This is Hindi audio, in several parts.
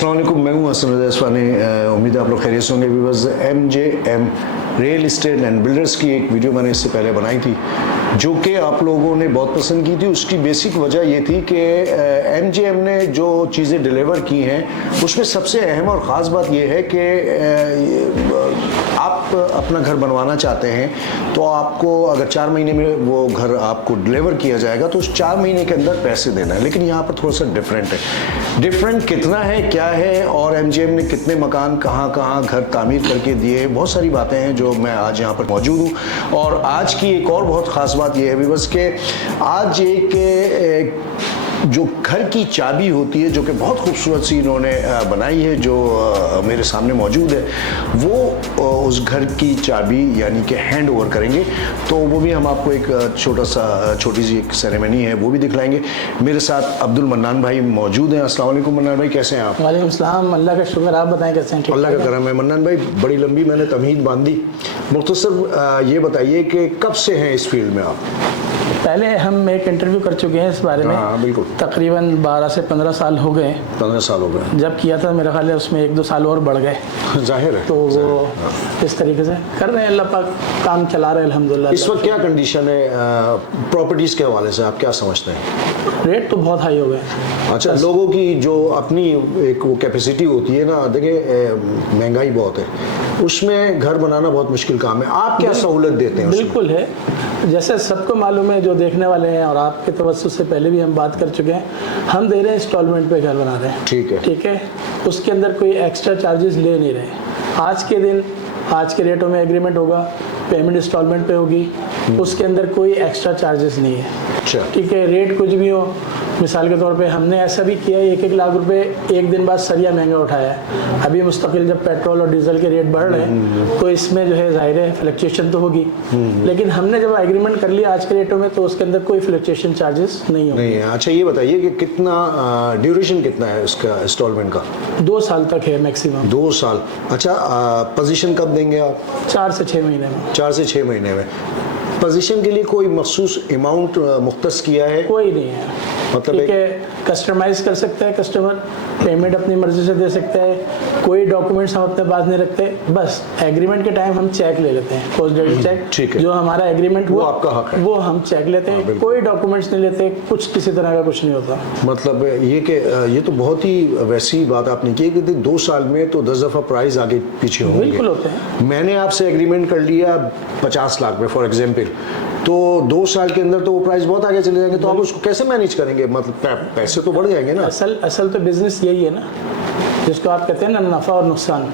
अस्सलाम वालेकुम, मैं हूँ हसन रज़ा इस्फानी। उम्मीद है आप लोग खैरियत से होंगे। Viewers, MJM real estate and builders की एक वीडियो मैंने इससे पहले बनाई थी जो कि आप लोगों ने बहुत पसंद की थी। उसकी बेसिक वजह ये थी कि MJM ने जो चीज़ें डिलीवर की हैं उसमें सबसे अहम और ख़ास बात यह है कि आप अपना घर बनवाना चाहते हैं तो आपको अगर 4 महीने में वो घर आपको डिलीवर किया जाएगा तो उस 4 महीने के अंदर पैसे देना है। लेकिन यहाँ पर थोड़ा सा डिफरेंट है। डिफरेंट कितना है, क्या है, और MJM ने कितने मकान कहाँ कहाँ घर तामीर करके दिए, बहुत सारी बातें हैं जो मैं आज यहाँ पर मौजूद हूँ। और आज की एक और बहुत ख़ास बात यह है भी बस कि आज एक जो घर की चाबी होती है जो कि बहुत खूबसूरत सी इन्होंने बनाई है, जो मेरे सामने मौजूद है, वो उस घर की चाबी यानी कि हैंड ओवर करेंगे। तो वो भी हम आपको एक छोटी सी एक सेरेमनी है वो भी दिखलाएंगे। मेरे साथ अब्दुल मन्नान भाई मौजूद हैं। अस्सलाम वालेकुम मन्नान भाई, कैसे हैं आप? वालेकुम सलाम, अल्लाह का शुक्र। आप बताएं कैसे हैं? अल्लाह का करम है। मन्नान भाई, बड़ी लंबी मैंने तमहीद बांधी, मुख्तसर ये बताइए कि कब से हैं इस फील्ड में आप? पहले हम एक इंटरव्यू कर चुके हैं इस बारे में। हाँ बिल्कुल। तकरीबन 12 से 15 साल हो गए। 15 साल हो गए जब किया था मेरा ख्याल है उसमें 1-2 साल और बढ़ गए। जाहिर है। तो वो इस तरीके से कर रहे हैं, अल्लाह पाक काम चला रहे हैं अल्हम्दुलिल्लाह। इस वक्त क्या कंडीशन है प्रॉपर्टीज़ के हवाले से, आप क्या समझते हैं? रेट तो बहुत हाई हो गए। अच्छा, लोगों की जो अपनी एक वो कैपेसिटी होती है ना, देखिए महंगाई बहुत है, उसमें घर बनाना बहुत मुश्किल काम है। आप क्या सहूलत देते हैं? बिल्कुल है, जैसे सबको मालूम है जो देखने वाले हैं, और आपके तवज्जुह से पहले भी हम बात कर चुके हैं, हम दे रहे हैं इंस्टॉलमेंट पे घर बना रहे हैं। ठीक है, उसके अंदर कोई एक्स्ट्रा चार्जेस ले नहीं रहे। आज के दिन आज के रेटों में एग्रीमेंट होगा, पेमेंट इंस्टॉलमेंट पे होगी, उसके अंदर कोई एक्स्ट्रा चार्जेस नहीं है। ठीक है, रेट कुछ भी हो, मिसाल के तौर पे हमने ऐसा भी किया है 1-1 लाख रुपए एक दिन बाद सरिया महंगा उठाया है। अभी मुस्तकिल जब पेट्रोल और डीजल के रेट बढ़ रहे हैं तो इसमें जो है जाहिर है फ्लक्चुएशन तो होगी, लेकिन हमने जब एग्रीमेंट कर लिया आज के रेटों में तो उसके अंदर कोई फ्लक्चुएशन चार्जेस नहीं होंगे। अच्छा, ये बताइए कि कितना ड्यूरेशन कितना है उसका इंस्टॉलमेंट का? 2 साल तक है मैक्सिमम। 2 साल। अच्छा, पोजीशन कब देंगे आप? 4 से 6 महीने में। 4 से 6 महीने में। पोजीशन के लिए कोई मखसूस अमाउंट मुख्तस किया है? कोई नहीं है, मतलब ठीक है, कस्टमाइज कर सकता है कस्टमर, पेमेंट अपनी मर्जी से दे सकता है, कोई डॉक्यूमेंट्स हम अपने पास नहीं रखते। बस एग्रीमेंट के टाइम हम चेक ले लेते हैं, पोस्ट डेटेड चेक, जो हमारा एग्रीमेंट वो आपका हक है, वो हम चेक लेते हैं। कोई डॉक्यूमेंट्स नहीं लेते, कुछ किसी तरह का कुछ नहीं होता। मतलब ये कि ये तो बहुत ही वैसी बात आपने की कि 2 साल में तो 10 दफ़ा प्राइस आगे पीछे होंगे। बिल्कुल होते हैं। मैंने आपसे एग्रीमेंट कर लिया 50 लाख में फॉर एग्जाम्पल, तो 2 साल के अंदर तो वो प्राइस बहुत आगे चले जाएंगे, तो आप उसको कैसे मैनेज करेंगे? मतलब पैसे तो बढ़ जाएंगे ना। असल तो बिजनेस यही है ना, जिसको आप कहते हैं ना नफ़ा और नुकसान।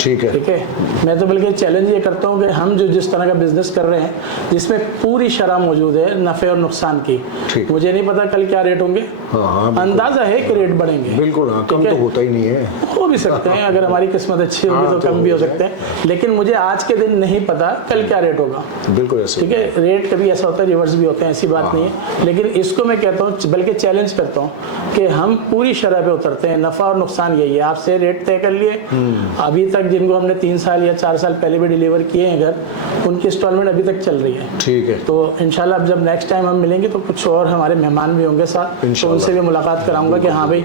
ठीक है, मैं तो बल्कि चैलेंज ये करता हूँ कि हम जो जिस तरह का बिजनेस कर रहे हैं जिसमें पूरी शरह मौजूद है नफ़े और नुकसान की, मुझे नहीं पता कल क्या रेट होंगे। अंदाजा है कि रेट बढ़ेंगे। बिल्कुल, कम तो होता ही नहीं है, हो भी सकते हैं, अगर हमारी किस्मत अच्छी होगी तो कम भी हो सकते हैं, लेकिन मुझे आज के दिन नहीं पता कल क्या रेट होगा। बिल्कुल ऐसे। ठीक है, रेट कभी ऐसा होता है, रिवर्स भी होते हैं, ऐसी बात नहीं है, लेकिन इसको मैं कहता हूँ बल्कि चैलेंज करता हूँ कि हम पूरी शरह पे उतरते हैं। नफ़ा और नुकसान यही है, आपसे रेट तय कर लिए, अभी तक जिनको हमने 3 साल या 4 साल पहले भी डिलीवर किए हैं घर, उनकी इंस्टॉलमेंट अभी तक चल रही है। ठीक है, तो इंशाल्लाह अब जब नेक्स्ट टाइम हम मिलेंगे तो कुछ और हमारे मेहमान भी होंगे साथ, तो उनसे भी मुलाकात कराऊंगा कि हाँ भाई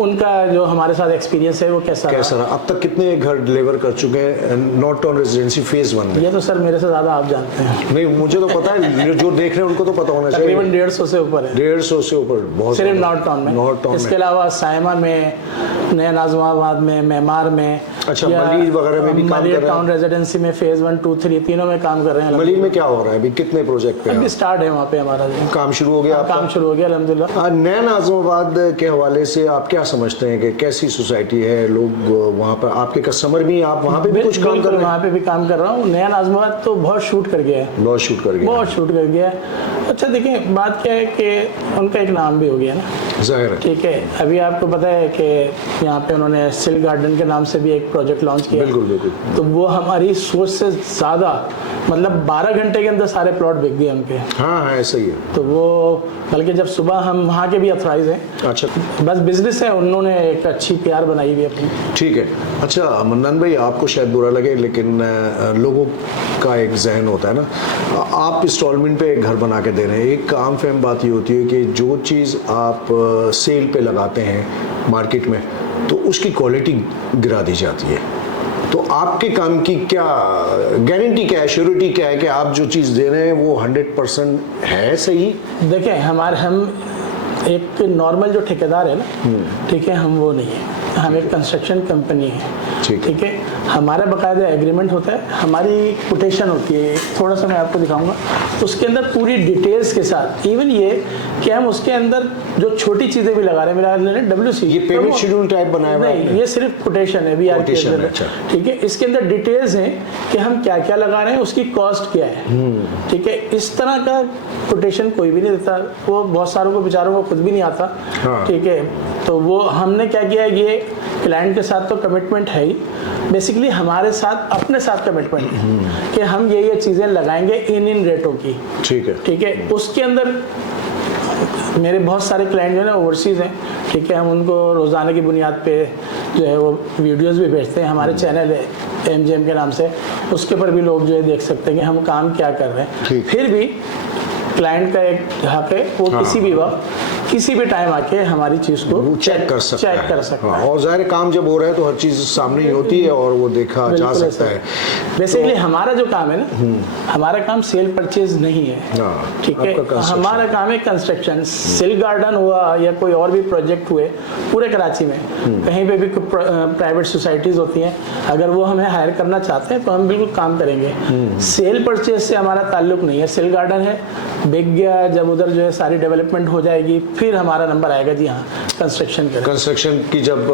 उनका जो हमारे साथ एक्सपीरियंस है वो कैसा रहा। अब तक कितने घर डिलीवर कर चुके हैं नॉट टाउन रेजिडेंसी फेज 1 में? ये तो सर मेरे से ज़्यादा आप जानते हैं। नहीं, मुझे तो पता है, जो देख रहे हैं उनको तो पता होना चाहिए। तकरीबन 150 से ऊपर है। 150 से ऊपर, बहुत सिर्फ नॉर्थ टाउन में। इसके अलावा साइमा में, नया नाज़िमाबाद में, मेमार में, अच्छा मलीर वगैरह में भी काम कर रहे हैं। टाउन रेजिडेंसी में फेज 1, 2, 3 तीनों में काम कर रहे हैं। मलीर में क्या हो रहा है अभी? कितने प्रोजेक्ट पे अभी स्टार्ट है वहाँ पे हमारा काम शुरू हो गया? काम शुरू हो गया अल्हम्दुलिल्लाह। नया नाज़िमाबाद के हवाले से आप क्या समझते हैं कि कैसी सोसाइटी है? लोग वहाँ पर आपके कस्टमर भी, आप वहाँ पे भी कुछ काम कर रहे हैं? वहाँ पे भी काम कर रहा हूँ। नया नाज़िमाबाद तो बहुत शूट कर गया है, बहुत शूट कर गया है। अच्छा देखिए, बात क्या है कि उनका एक नाम भी हो गया ना, जाहिर है। ठीक है, अभी आपको पता है कि यहाँ पे उन्होंने सिल्क गार्डन के नाम से भी एक प्रोजेक्ट लॉन्च किया। बिल्कुल। तो वो हमारी सोच से ज़्यादा, मतलब 12 घंटे के अंदर सारे प्लॉट बिक गए उनके। हाँ, ऐसा ही है। तो वो बल्कि जब सुबह हम वहाँ के भी अथराइज हैं। अच्छा, बस बिजनेस है, उन्होंने एक अच्छी PR बनाई हुई अपनी। ठीक है। अच्छा मन्नान भाई, आपको शायद बुरा लगे लेकिन लोगों का एक जहन होता है ना, आप इंस्टॉलमेंट पे एक घर बना के दे रहे हैं। एक आम फहम बात ये होती है कि जो चीज़ आप सेल पे लगाते हैं मार्केट में तो उसकी क्वालिटी गिरा दी जाती है। तो आपके काम की क्या गारंटी, क्या है, श्योरिटी क्या है कि आप जो चीज़ दे रहे हैं वो 100% है सही? देखें, हम एक नॉर्मल जो ठेकेदार है ना, ठीक है, हम वो नहीं है, हम एक कंस्ट्रक्शन कंपनी है, ठीक है। हमारा बाकायदा एग्रीमेंट होता है, हमारी कोटेशन होती है, थोड़ा सा मैं आपको दिखाऊंगा, उसके अंदर पूरी डिटेल्स के साथ, इवन ये कि हम उसके अंदर जो छोटी चीज़ें भी लगा रहे हैं, मेरा WC, ये पेमेंट शेड्यूल टाइप बनाया हुआ है? नहीं, ये सिर्फ कोटेशन है, VR के अंदर, ठीक है। इसके अंदर डिटेल्स हैं कि हम क्या क्या लगा रहे हैं, उसकी कॉस्ट क्या है, ठीक है। इस तरह का कोटेशन कोई भी नहीं देता, वो बहुत सारों को बेचारों को खुद भी नहीं आता, ठीक है। तो वो हमने क्या किया, ये क्लाइंट के साथ तो कमिटमेंट है ही, बेसिकली हमारे साथ अपने साथ कमिटमेंट है कि हम ये चीज़ें लगाएंगे इन रेटों की, ठीक है। उसके अंदर मेरे बहुत सारे क्लाइंट जो है ना ओवरसीज़ हैं, ठीक है। हम उनको रोज़ाना की बुनियाद पे जो है वो वीडियोस भी भेजते हैं, हमारे चैनल है MGM के नाम से, उसके ऊपर भी लोग जो है देख सकते हैं कि हम काम क्या कर रहे हैं। फिर भी क्लाइंट का एक हक है, वो किसी भी वक्त किसी भी टाइम आके हमारी चीज़ को चेक कर सकता है। और ज़ाहिर काम जब हो रहा है तो हर चीज़ सामने ही होती है और वो देखा जा सकता है। बेसिकली हमारा जो काम है ना, हमारा काम सेल परचेज नहीं है, ठीक है। हमारा काम है कंस्ट्रक्शन। सिल गार्डन हुआ या कोई और भी प्रोजेक्ट हुए पूरे कराची में, कहीं पे भी प्राइवेट सोसाइटीज़ होती हैं, अगर वो हमें हायर करना चाहते हैं तो हम बिल्कुल काम करेंगे। सेल परचेज से हमारा ताल्लुक नहीं है। सिल गार्डन है, बिक गया, जब उधर जो है सारी डेवलपमेंट हो जाएगी फिर हमारा नंबर आएगा, जी हाँ कंस्ट्रक्शन करें। कंस्ट्रक्शन की जब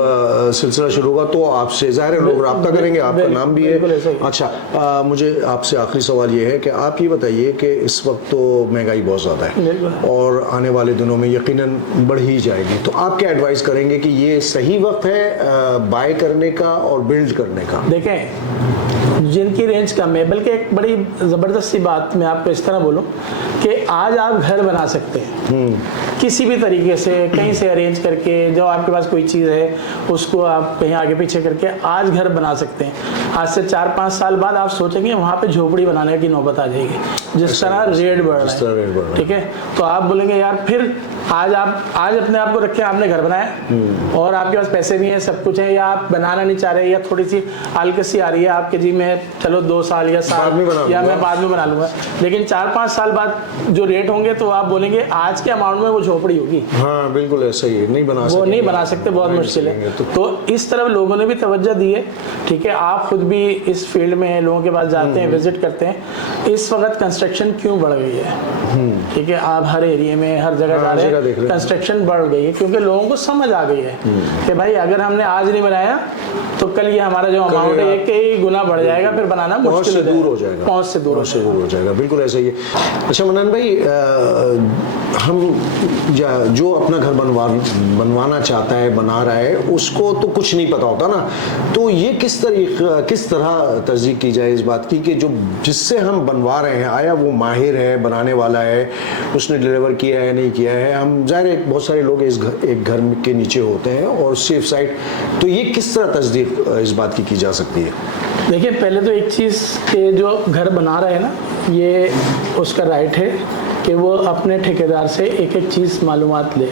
सिलसिला शुरू होगा तो आपसे ज़ाहिर है लोग रब्ता करेंगे, आपका नाम भी है। अच्छा, मुझे आपसे आखिरी सवाल ये है कि आप ये बताइए कि इस वक्त तो महंगाई बहुत ज़्यादा है और आने वाले दिनों में यकीनन बढ़ ही जाएगी, तो आप क्या एडवाइस करेंगे कि ये सही वक्त है बाय करने का और बिल्ड करने का? देखें, जिनकी रेंज कम है, बल्कि एक बड़ी ज़बरदस्त सी बात मैं आपको इस तरह बोलूँ कि आज आप घर बना सकते हैं किसी भी तरीके से, कहीं से अरेंज करके, जो आपके पास कोई चीज़ है उसको आप कहीं आगे पीछे करके आज घर बना सकते हैं। आज से 4-5 साल बाद आप सोचेंगे वहाँ पे झोपड़ी बनाने की नौबत आ जाएगी, जिस तरह रेट बढ़ रहा है, ठीक है। तो आप बोलेंगे यार, फिर आज अपने आप को रखें, आपने घर बनाया और आपके पास पैसे भी हैं, सब कुछ है, या आप बनाना नहीं चाह रहे, या थोड़ी सी आलकसी आ रही है आपके जी में, चलो 2 साल या साल या मैं बाद में बना लूंगा, लेकिन 4-5 साल बाद जो रेट होंगे तो आप बोलेंगे आज के अमाउंट में वो झोपड़ी होगी। हाँ बिल्कुल ऐसा ही है, नहीं बना सकते, बहुत मुश्किल है। तो इस तरफ लोगों ने भी तवज्जो दी है, ठीक है। आप खुद भी इस फील्ड में लोगों के पास जाते हैं, विजिट करते हैं। इस वक्त कंस्ट्रक्शन क्यों बढ़ गई है, ठीक है, आप हर एरिया में हर जगह जा रहे हैं, कंस्ट्रक्शन बढ़ गई है क्योंकि लोगों को समझ आ गई है कि भाई अगर हमने आज नहीं बनाया तो कल ये हमारा जो अमाउंट है एक ही गुना बढ़ जाएगा, फिर बनाना मुश्किल हो जाएगा, पहुंच से दूर हो जाएगा। बिल्कुल ऐसा ही है। अच्छा मन्नान भाई, हम जो अपना घर बनवाना चाहता है, बना रहा है, उसको तो कुछ नहीं पता होता ना, तो ये किस तरह तस्दीक की जाए इस बात की कि जो जिससे हम बनवा रहे हैं, आया वो माहिर है, बनाने वाला है, उसने डिलीवर किया है नहीं किया है। हम ज़ाहिर है बहुत सारे लोग एक घर के नीचे होते हैं और सेफ साइड, तो ये किस तरह तस्दीक इस बात की जा सकती है? देखिए, पहले तो एक चीज़ के जो घर बना रहे हैं ना, ये उसका राइट है कि वो अपने ठेकेदार से एक एक चीज़ मालूमात ले,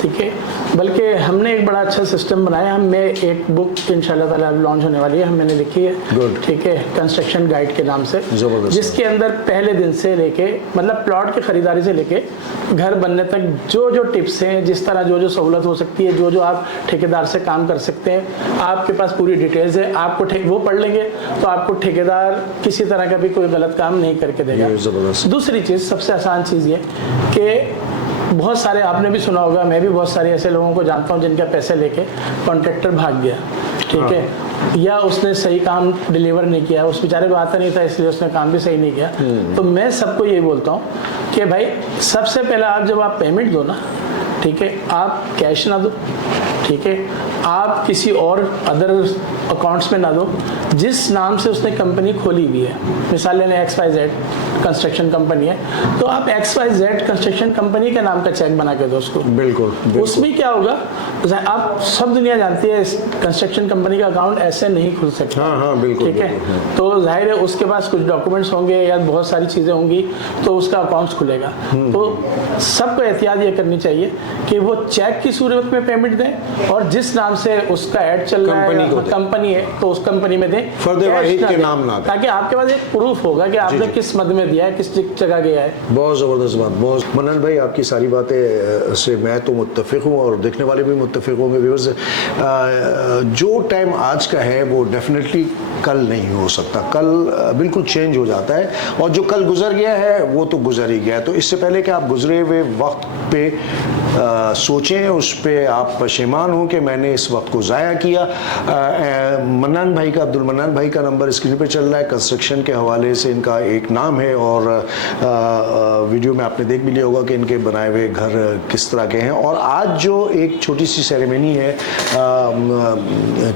ठीक है। बल्कि हमने एक बड़ा अच्छा सिस्टम बनाया, हमें एक बुक इंशाल्लाह ताला लॉन्च होने वाली है, मैंने लिखी है, ठीक है, कंस्ट्रक्शन गाइड के नाम से, जिसके अंदर पहले दिन से लेके, मतलब प्लॉट की खरीदारी से लेके घर बनने तक जो जो टिप्स हैं, जिस तरह जो जो सहूलत हो सकती है, जो जो आप ठेकेदार से काम कर सकते हैं, आपके पास पूरी डिटेल्स है। आपको वो पढ़ लेंगे तो आपको ठेकेदार किसी तरह का भी कोई गलत काम नहीं करके देगा। दूसरी चीज़, सबसे आसान चीज़ ये कि बहुत सारे, आपने भी सुना होगा, मैं भी बहुत सारे ऐसे लोगों को जानता हूँ जिनका पैसे लेके कॉन्ट्रैक्टर भाग गया, ठीक है, या उसने सही काम डिलीवर नहीं किया, उस बेचारे को आता नहीं था इसलिए उसने काम भी सही नहीं किया। तो मैं सबको यही बोलता हूँ कि भाई सबसे पहले जब आप पेमेंट दो ना, ठीक है, आप कैश ना दो, ठीक है, आप किसी और अदर अकाउंट्स में ना दो जिस नाम से उसने कंपनी खोली हुई है। मिसाल लेने XYZ कंस्ट्रक्शन कंपनी है, तो आप XYZ कंस्ट्रक्शन कंपनी के नाम का चेक बना के दो उसको। बिल्कुल। उसमें क्या होगा, आप सब दुनिया जानती है कंस्ट्रक्शन कंपनी का अकाउंट ऐसे नहीं खुल सकता। हाँ, बिल्कुल, ठीक है। तो जाहिर है उसके पास कुछ डॉक्यूमेंट्स होंगे या बहुत सारी चीज़ें होंगी तो उसका अकाउंट खुलेगा। तो सबको एहतियात ये करनी चाहिए कि वो चेक की सूरत में पेमेंट दें और जिस नाम से उसका ऐड चल रहा कंपनी को है, दें। कंपनी है तो उस कंपनी में दें, फर्दे कैश वाहिद ना के दें, नाम ना दें। ताकि आपके पास एक प्रूफ होगा कि आपने किस मद में दिया है, किस जगह गया है। बहुत ज़बरदस्त बात, बहुत। मनन भाई आपकी सारी बातें से मैं तो मुत्तफ़िक़ हूँ और देखने वाले भी मुत्तफ़िक़ होंगे व्यूअर्स। जो टाइम आज का है वो डेफिनेटली कल नहीं हो सकता, कल बिल्कुल चेंज हो जाता है, और जो कल गुजर गया है वो तो गुजर ही गया। तो इससे पहले कि आप गुजरे हुए वक्त पे सोचें, उस पे आप पशेमान हो कि मैंने इस वक्त को ज़ाया किया। मन्नान भाई का, अब्दुल मन्नान भाई का नंबर स्क्रीन पे चल रहा है। कंस्ट्रक्शन के हवाले से इनका एक नाम है, और वीडियो में आपने देख भी लिया होगा कि इनके बनाए हुए घर किस तरह के हैं। और आज जो एक छोटी सी सेरेमनी है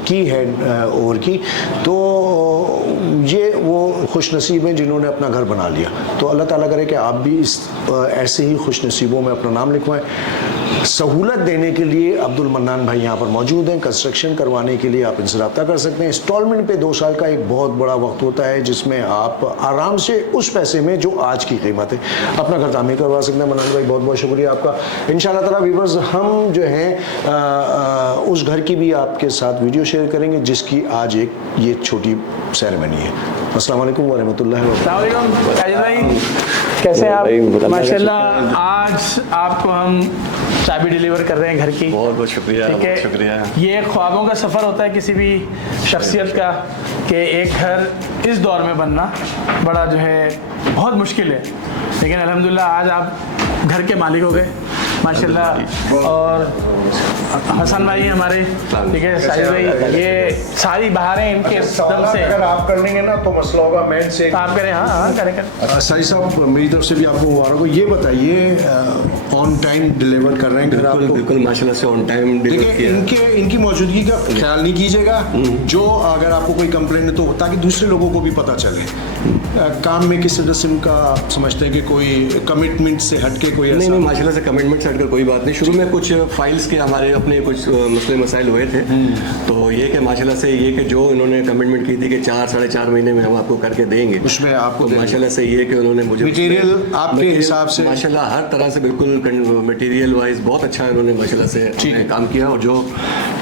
की है ओवर की, तो ये वो खुश नसीब हैं जिन्होंने अपना घर बना लिया। तो अल्लाह ताला करे कि आप भी इस ऐसे ही खुश नसीबों में अपना नाम लिखवाएं। सहूलत देने के लिए अब्दुल मन्नान भाई यहाँ पर मौजूद हैं। कंस्ट्रक्शन करवाने के लिए आप इनसे रब्ता कर सकते हैं। इंस्टॉलमेंट पे 2 साल का एक बहुत बड़ा वक्त होता है जिसमें आप आराम से उस पैसे में जो आज की कीमत है अपना घर तामीर करवा सकते हैं। मन्नान भाई बहुत बहुत शुक्रिया आपका। इंशाअल्लाह ताला व्यूअर्स हम जो हैं उस घर की भी आपके साथ वीडियो शेयर करेंगे जिसकी आज एक ये छोटी सेरेमनी है। अस्सलाम वालेकुम व रहमतुल्लाहि व अस्सलाम वालेकुम, कैसे हैं आप? माशाल्लाह आज आपको हम चाबी डिलीवर कर रहे हैं घर की। बहुत बहुत शुक्रिया, ठीक है, बहुत शुक्रिया। ये ख्वाबों का सफ़र होता है किसी भी शख्सियत का, कि एक घर इस दौर में बनना बड़ा जो है बहुत मुश्किल है, लेकिन अल्हम्दुलिल्लाह आज आप घर के मालिक हो गए माशाल्लाह। और हसन भाई हमारे, ठीक है, साहिद भाई, ये सारी बहारें इनके दम से अगर आप कर लेंगे ना तो मसला होगा मैन से। आप करें। हाँ हाँ करें। साई साहब मेरी तरफ से भी आपको मुबारक हो। ये बताइए ऑन टाइम डिलीवर कर रहे हैं घर बिल्कुल आपको? बिल्कुल माशाल्लाह से ऑन टाइम डिलीवर देखिए किया। इनकी मौजूदगी का ख्याल नहीं कीजिएगा, जो अगर आपको कोई कंप्लेंट है तो ताकि दूसरे लोगों को भी पता चले काम में किस किस्म का आप समझते हैं कि कोई कमिटमेंट से हटके कोई नहीं ऐसा नहीं माशाल्लाह से कमिटमेंट से हटकर कोई बात नहीं। शुरू में कुछ फाइल्स के हमारे अपने कुछ मसले मसाइल हुए थे, तो ये कि माशाल्लाह से ये कि जो इन्होंने कमिटमेंट की थी कि 4-4.5 महीने में हम आपको करके देंगे, उसमें आपको तो माशाल्लाह से ये कि उन्होंने मुझे मटेरियल आपके हिसाब से माशाल्लाह हर तरह से बिल्कुल मटेरियल वाइज बहुत अच्छा इन्होंने माशाल्लाह से अपने काम किया। और जो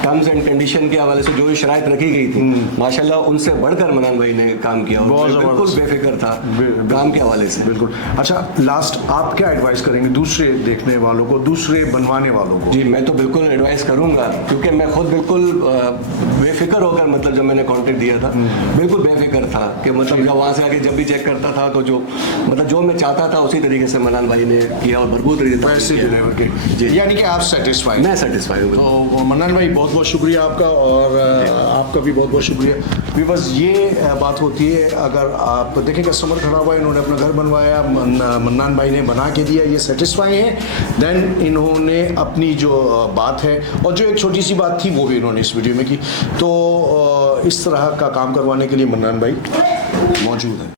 टर्म्स एंड कंडीशन के हवाले से जो शराइत रखी गई थी माशाल्लाह उनसे बढ़कर मन्नान भाई ने काम किया, और मैं बिल्कुल बेफिक्र था काम के हवाले से। बिल्कुल। अच्छा, लास्ट आप क्या एडवाइस करेंगे दूसरे देखने वालों को, दूसरे बनवाने वालों को? जी मैं तो बिल्कुल एडवाइस करूंगा, क्योंकि मैं खुद बिल्कुल बेफिक्र होकर मतलब जब मैंने कॉन्ट्रैक्ट दिया था बिल्कुल बेफिक्र था कि मतलब जब वहाँ से आके जब भी चेक करता था तो जो मतलब जो मैं चाहता था उसी तरीके से मन्नान भाई ने किया और भरपूर पैसे डिलीवर के। जी यानी कि आप सेटिस्फाइड? मैं सेटिस्फाई हूँ। तो मन्नान भाई बहुत बहुत शुक्रिया आपका, और आपका भी बहुत बहुत शुक्रिया। बस ये बात होती है, अगर आप देखें कस्टमर खड़ा हुआ है, इन्होंने अपना घर बनवाया, मन्नान भाई ने बना के दिया, ये सेटिस्फाई है, देन इन्होंने अपनी जो बात है और जो एक छोटी सी बात थी वो भी इन्होंने इस वीडियो में की। तो इस तरह का काम करवाने के लिए मन्नान भाई मौजूद है।